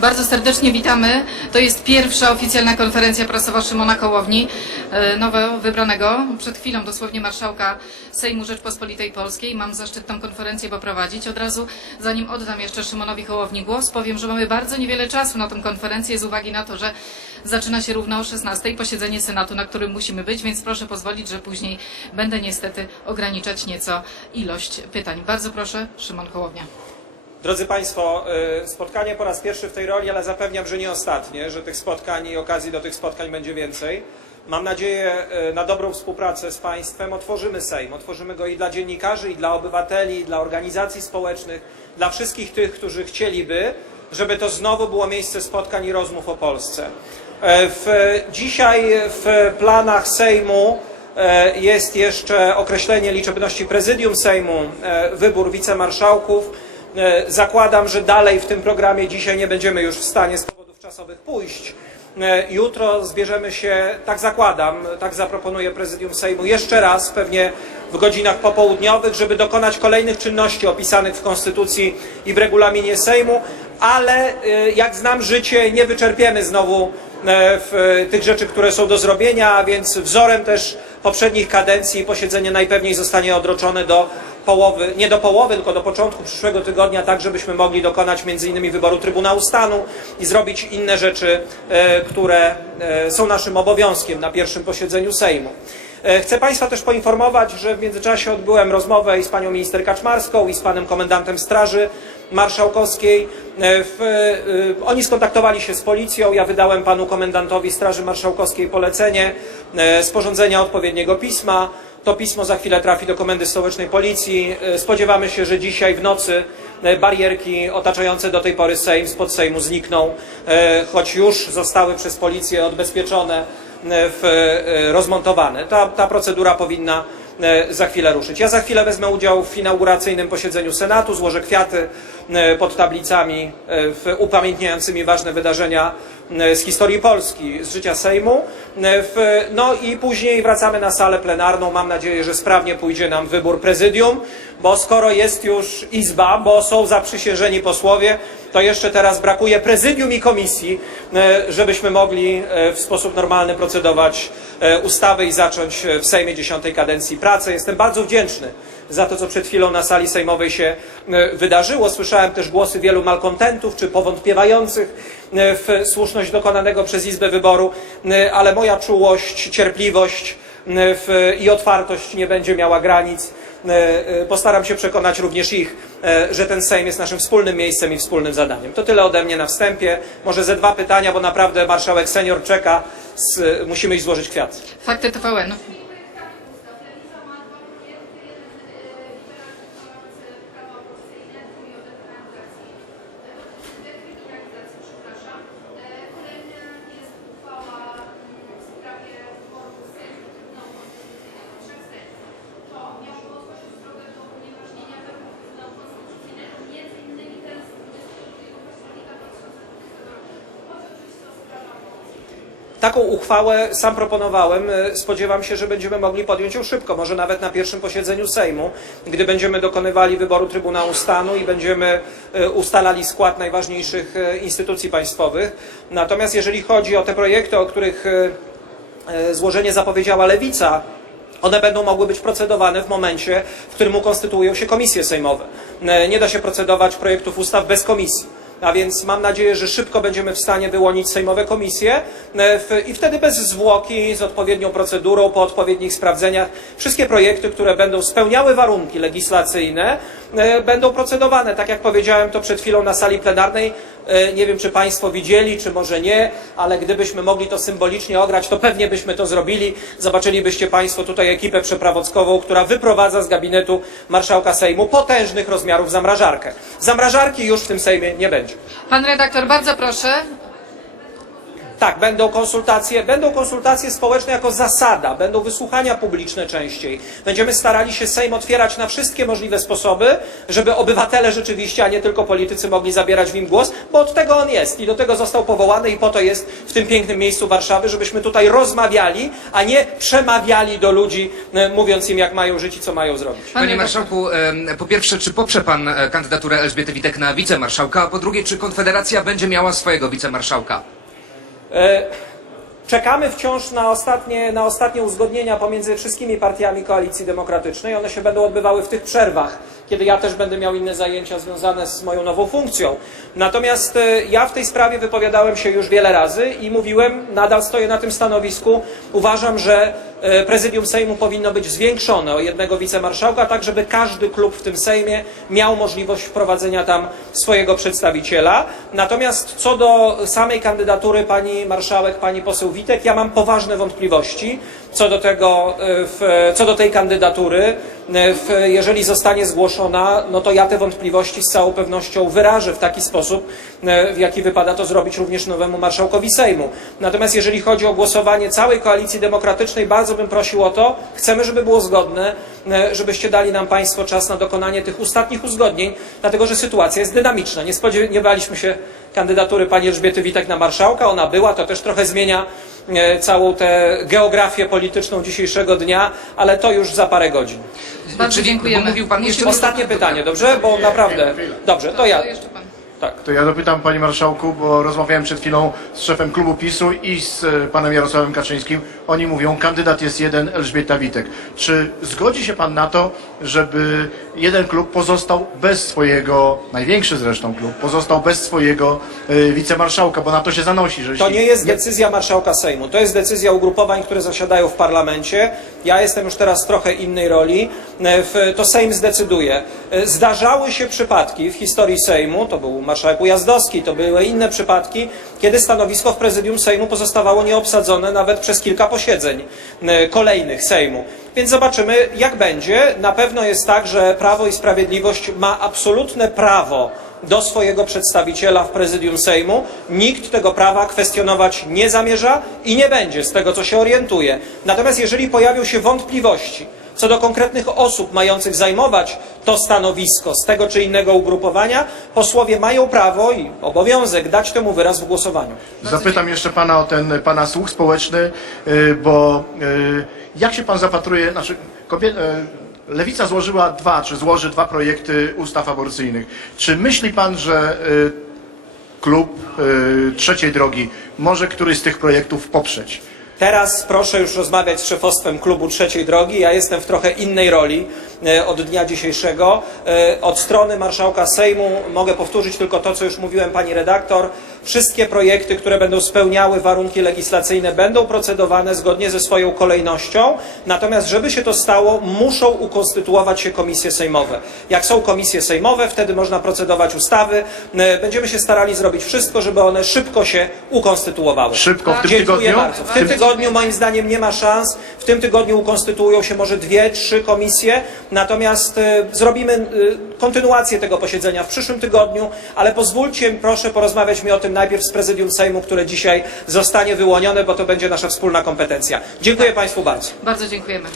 Bardzo serdecznie witamy. To jest pierwsza oficjalna konferencja prasowa Szymona Kołowni, e, nowo wybranego przed chwilą dosłownie marszałka Sejmu Rzeczpospolitej Polskiej. Mam zaszczyt tę konferencję poprowadzić. Od razu, zanim oddam jeszcze Szymonowi Kołowni głos, powiem, że mamy bardzo niewiele czasu na tę konferencję z uwagi na to, że zaczyna się równo o 16 posiedzenie Senatu, na którym musimy być, więc proszę pozwolić, że później będę niestety ograniczać nieco ilość pytań. Bardzo proszę, Szymon Kołownia. Drodzy Państwo, y, spotkanie po raz pierwszy w tej roli, ale zapewniam, że nie ostatnie, że tych spotkań i okazji do tych spotkań będzie więcej. Mam nadzieję y, na dobrą współpracę z Państwem. Otworzymy Sejm. Otworzymy go i dla dziennikarzy, i dla obywateli, i dla organizacji społecznych, dla wszystkich tych, którzy chcieliby, żeby to znowu było miejsce spotkań i rozmów o Polsce. E, W, dzisiaj w planach Sejmu e, jest jeszcze określenie liczebności prezydium Sejmu, e, wybór wicemarszałków. E, Zakładam, że dalej w tym programie dzisiaj nie będziemy już w stanie z powodów czasowych pójść. E, Jutro zbierzemy się, tak zakładam, tak zaproponuje prezydium Sejmu, jeszcze raz, pewnie w godzinach popołudniowych, żeby dokonać kolejnych czynności opisanych w Konstytucji i w regulaminie Sejmu, ale e, jak znam życie, nie wyczerpiemy znowu w tych rzeczy, które są do zrobienia, a więc wzorem też poprzednich kadencji posiedzenie najpewniej zostanie odroczone do połowy, nie do połowy, tylko do początku przyszłego tygodnia, tak żebyśmy mogli dokonać między innymi wyboru Trybunału Stanu i zrobić inne rzeczy, e, które e, są naszym obowiązkiem na pierwszym posiedzeniu Sejmu. E, Chcę Państwa też poinformować, że w międzyczasie odbyłem rozmowę i z panią minister Kaczmarską, i z panem komendantem Straży Marszałkowskiej. E, W, e, oni skontaktowali się z policją. Ja wydałem panu komendantowi Straży Marszałkowskiej polecenie sporządzenia odpowiedniego pisma. To pismo za chwilę trafi do Komendy Stołecznej Policji. Spodziewamy się, że dzisiaj w nocy barierki otaczające do tej pory Sejm spod Sejmu znikną, choć już zostały przez policję odbezpieczone, w, e, rozmontowane. Ta, ta procedura powinna e, za chwilę ruszyć. Ja za chwilę wezmę udział w inauguracyjnym posiedzeniu Senatu, złożę kwiaty e, pod tablicami e, upamiętniającymi ważne wydarzenia e, z historii Polski, z życia Sejmu. E, No i później wracamy na salę plenarną. Mam nadzieję, że sprawnie pójdzie nam wybór prezydium, bo skoro jest już Izba, bo są zaprzysiężeni posłowie, to jeszcze teraz brakuje prezydium i komisji, e, żebyśmy mogli e, w sposób normalny procedować e, ustawy i zacząć e, w Sejmie dziesiątej kadencji pracę. Jestem bardzo wdzięczny za to, co przed chwilą na sali sejmowej się e, wydarzyło. Słyszałem też głosy wielu malkontentów czy powątpiewających e, w słuszność dokonanego przez Izbę wyboru, e, ale moja czułość, cierpliwość e, i otwartość nie będzie miała granic. E, e, Postaram się przekonać również ich, e, że ten Sejm jest naszym wspólnym miejscem i wspólnym zadaniem. To tyle ode mnie na wstępie. Może ze dwa pytania, bo naprawdę marszałek senior czeka. Musimy iść złożyć kwiat. Fakty TVN. Taką uchwałę sam proponowałem. E, Spodziewam się, że będziemy mogli podjąć ją szybko, może nawet na pierwszym posiedzeniu Sejmu, gdy będziemy dokonywali wyboru Trybunału Stanu i będziemy e, ustalali skład najważniejszych e, instytucji państwowych. Natomiast jeżeli chodzi o te projekty, o których złożenie zapowiedziała Lewica, one będą mogły być procedowane w momencie, w którym ukonstytuują się komisje sejmowe. Nie da się procedować projektów ustaw bez komisji. A więc mam nadzieję, że szybko będziemy w stanie wyłonić sejmowe komisje e, i wtedy bez zwłoki, z odpowiednią procedurą, po odpowiednich sprawdzeniach, wszystkie projekty, które będą spełniały warunki legislacyjne, e, będą procedowane. Tak jak powiedziałem to przed chwilą na sali plenarnej, nie wiem czy Państwo widzieli, czy może nie, ale gdybyśmy mogli to symbolicznie ograć, to pewnie byśmy to zrobili. Zobaczylibyście Państwo tutaj ekipę przeprawockową, która wyprowadza z gabinetu marszałka Sejmu potężnych rozmiarów zamrażarkę. Zamrażarki już w tym Sejmie nie będzie. Pan redaktor, bardzo proszę. Tak, będą konsultacje, będą konsultacje społeczne jako zasada, będą wysłuchania publiczne częściej. Będziemy starali się Sejm otwierać na wszystkie możliwe sposoby, żeby obywatele rzeczywiście, a nie tylko politycy mogli zabierać w nim głos, bo od tego on jest i do tego został powołany i po to jest w tym pięknym miejscu Warszawy, żebyśmy tutaj rozmawiali, a nie przemawiali do ludzi, e, mówiąc im jak mają żyć i co mają zrobić. Pan Panie marszałku, po pierwsze, czy poprze pan e, kandydaturę Elżbiety Witek na wicemarszałka, a po drugie, czy Konfederacja będzie miała swojego wicemarszałka? E, Czekamy wciąż na ostatnie, na ostatnie uzgodnienia pomiędzy wszystkimi partiami koalicji demokratycznej. One się będą odbywały w tych przerwach, kiedy ja też będę miał inne zajęcia związane z moją nową funkcją. Natomiast e, ja w tej sprawie wypowiadałem się już wiele razy i mówiłem, nadal stoję na tym stanowisku. Uważam, że prezydium Sejmu powinno być zwiększone o jednego wicemarszałka, tak żeby każdy klub w tym Sejmie miał możliwość wprowadzenia tam swojego przedstawiciela. Natomiast co do samej kandydatury pani marszałek, pani poseł Witek, ja mam poważne wątpliwości co do tego, e, co do tej kandydatury. E, jeżeli zostanie zgłoszona, no to ja te wątpliwości z całą pewnością wyrażę w taki sposób, e, w jaki wypada to zrobić również nowemu marszałkowi Sejmu. Natomiast jeżeli chodzi o głosowanie całej koalicji demokratycznej, bardzo bym prosił o to, chcemy, żeby było zgodne, e, żebyście dali nam Państwo czas na dokonanie tych ostatnich uzgodnień, dlatego że sytuacja jest dynamiczna. Nie spodziewaliśmy się kandydatury pani Elżbiety Witek na marszałka, ona była, to też trochę zmienia całą tę geografię polityczną dzisiejszego dnia, ale to już za parę godzin. Bardzo dziękujemy. Mówił pan jeszcze... Ostatnie pytanie, dobrze? Bo naprawdę. Dobrze, to ja. To. Tak. To ja dopytam Panie Marszałku, bo rozmawiałem przed chwilą z szefem klubu PiSu i z e, panem Jarosławem Kaczyńskim. Oni mówią, kandydat jest jeden, Elżbieta Witek. Czy zgodzi się Pan na to, żeby jeden klub pozostał bez swojego, największy zresztą klub, pozostał bez swojego e, wicemarszałka, bo na to się zanosi, że To jeśli- nie jest decyzja marszałka Sejmu, to jest decyzja ugrupowań, które zasiadają w parlamencie. Ja jestem już teraz w trochę innej roli. E, w- To Sejm zdecyduje. E, Zdarzały się przypadki w historii Sejmu, to był marszałek Ujazdowski, to były inne przypadki, kiedy stanowisko w prezydium Sejmu pozostawało nieobsadzone nawet przez kilka posiedzeń e, kolejnych Sejmu. Więc zobaczymy, jak będzie. Na pewno jest tak, że Prawo i Sprawiedliwość ma absolutne prawo do swojego przedstawiciela w prezydium Sejmu. Nikt tego prawa kwestionować nie zamierza i nie będzie, z tego co się orientuje. Natomiast jeżeli pojawią się wątpliwości co do konkretnych osób mających zajmować to stanowisko z tego czy innego ugrupowania, posłowie mają prawo i obowiązek dać temu wyraz w głosowaniu. Zapytam jeszcze pana o ten pana słuch społeczny, y, bo y, jak się pan zapatruje, znaczy y, Lewica złożyła dwa, czy złoży dwa projekty ustaw aborcyjnych. Czy myśli pan, że y, klub trzeciej drogi może któryś z tych projektów poprzeć? Teraz proszę już rozmawiać z szefostwem klubu Trzeciej Drogi. Ja jestem w trochę innej roli e, od dnia dzisiejszego. E, Od strony marszałka Sejmu mogę powtórzyć tylko to, co już mówiłem pani redaktor. Wszystkie projekty, które będą spełniały warunki legislacyjne, będą procedowane zgodnie ze swoją kolejnością. Natomiast, żeby się to stało, muszą ukonstytuować się komisje sejmowe. Jak są komisje sejmowe, wtedy można procedować ustawy. E, Będziemy się starali zrobić wszystko, żeby one szybko się ukonstytuowały. Szybko w tym Dziękuję tygodniu? bardzo. W tym tygodniu moim zdaniem nie ma szans. W tym tygodniu ukonstytuują się może dwie, trzy komisje, natomiast e, zrobimy e, kontynuację tego posiedzenia w przyszłym tygodniu, ale pozwólcie proszę porozmawiać mi o tym najpierw z prezydium Sejmu, które dzisiaj zostanie wyłonione, bo to będzie nasza wspólna kompetencja. Dziękuję Państwu bardzo. Bardzo dziękujemy.